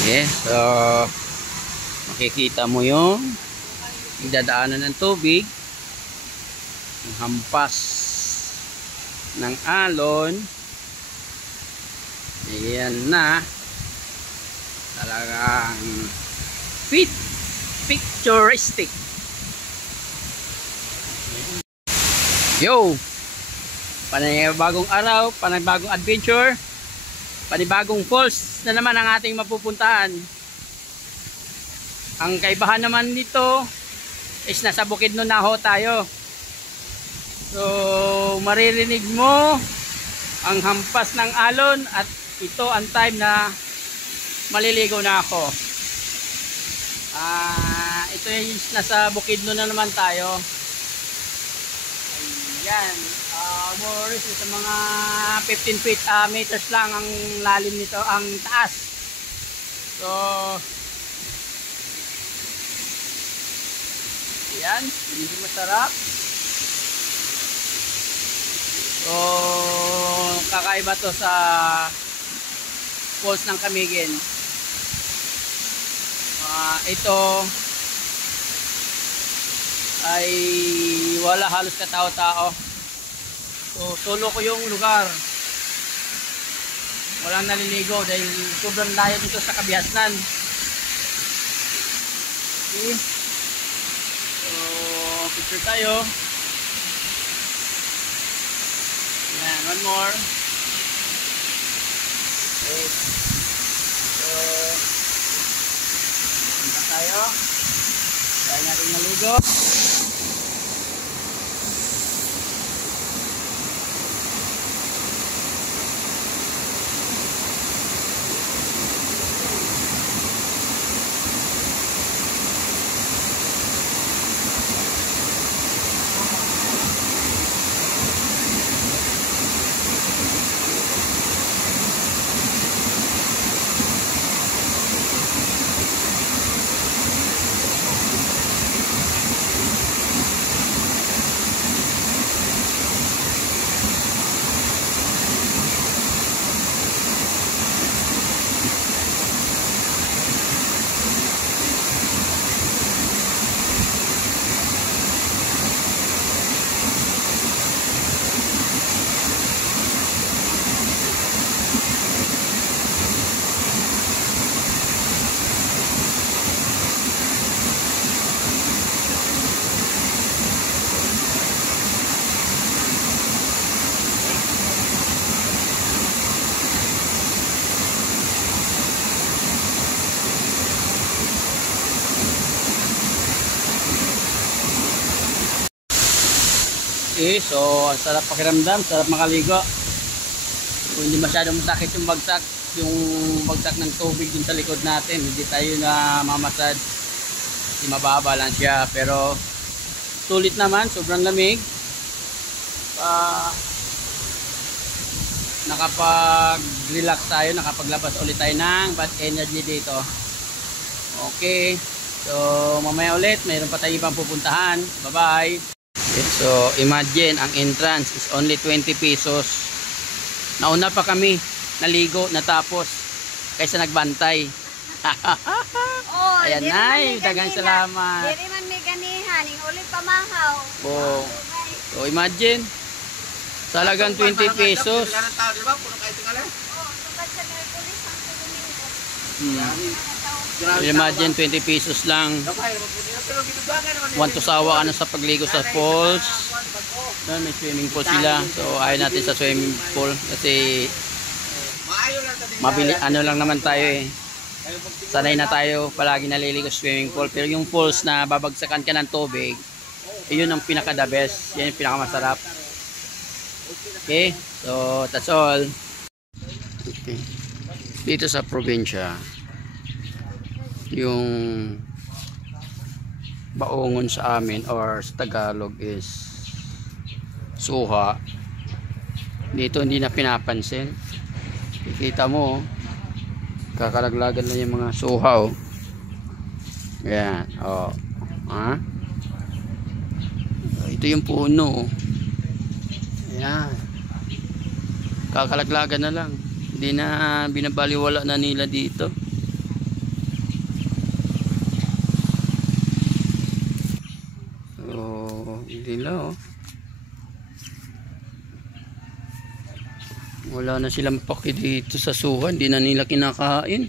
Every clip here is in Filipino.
Okay, so makikita mo yung idadaanan ng tubig, ang hampas ng alon. Ayan na, talagang picturesque. Yo, panibagong araw, panibagong adventure, panibagong falls na naman ang ating mapupuntahan. Ang kaibahan naman nito is nasa Bukidnon-Naho tayo. So maririnig mo ang hampas ng alon at ito ang time na maliligo na ako. Ito is nasa Bukidnon na naman tayo. Ayan, more or less sa mga 15 meters lang ang lalim nito, ang taas. So ayan, hindi masarap. So kakaiba to sa falls ng Camiguin. Ito ay wala halos katao-tao. So solo ko yung lugar, walang naliligo dahil sobrang layo nito sa Kabiasnan. Okay. So picture tayo. Yan, one more. Okay. So punta tayo, kaya natin maligo. Okay, so ang sarap pakiramdam, sarap makaligo. Kung hindi masyadong masakit yung bagsak ng tubig dun sa likod natin, hindi tayo na mamasad, hindi mababa lang siya, pero sulit naman, sobrang lamig. Nakapag-relax tayo, nakapaglabas ulit tayo ng bad energy dito. Okay, so mamaya ulit, mayroon pa tayo ibang pupuntahan. Bye bye. Okay, so imagine ang entrance is only 20 pesos. Nauna pa kami naligo natapos kaysa nagbantay. Oh, ayan nay, dagang salamat. Diri man may ganihan, ulit pamahaw. Oh. So imagine talagang 20 pesos. Imagine 20 pesos lang. Want to sawa ka na sa pagligo sa falls. Doon may swimming pool sila. So ayaw natin sa swimming pool kasi mabili, ano lang naman tayo eh. Sanay na tayo palagi naliligo sa swimming pool. Pero yung falls na babagsakan ka ng tubig, yun ang pinaka the best. Yan yung pinaka masarap. Okay, so that's all. Okay. Dito sa probinsya, yung baongon sa amin or sa Tagalog is suha. Dito hindi na pinapansin. Kikita mo, kakalaglagan lang yung mga suha. Oh. Ayan. Oh. Ha? Ito yung puno. Ayan. Kakalaglagan na lang. Hindi na binabaliwala na nila dito. nila, oh. Wala na silang paki dito sa suha. Hindi na nila kinakain.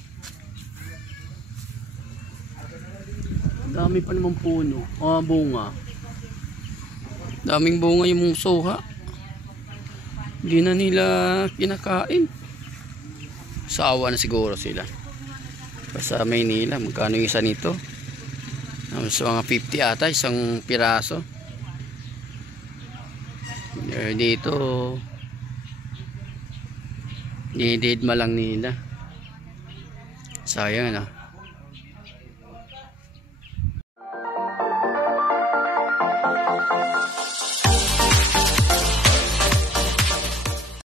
Dami pa naman puno. Bunga. Daming bunga yung suha. Hindi na nila kinakain. Sawa na siguro sila. Sa Maynila, magkano yung isa nito? Sa mga 50 ata, isang piraso. Dito, nididma lang nila. Sayang, ano?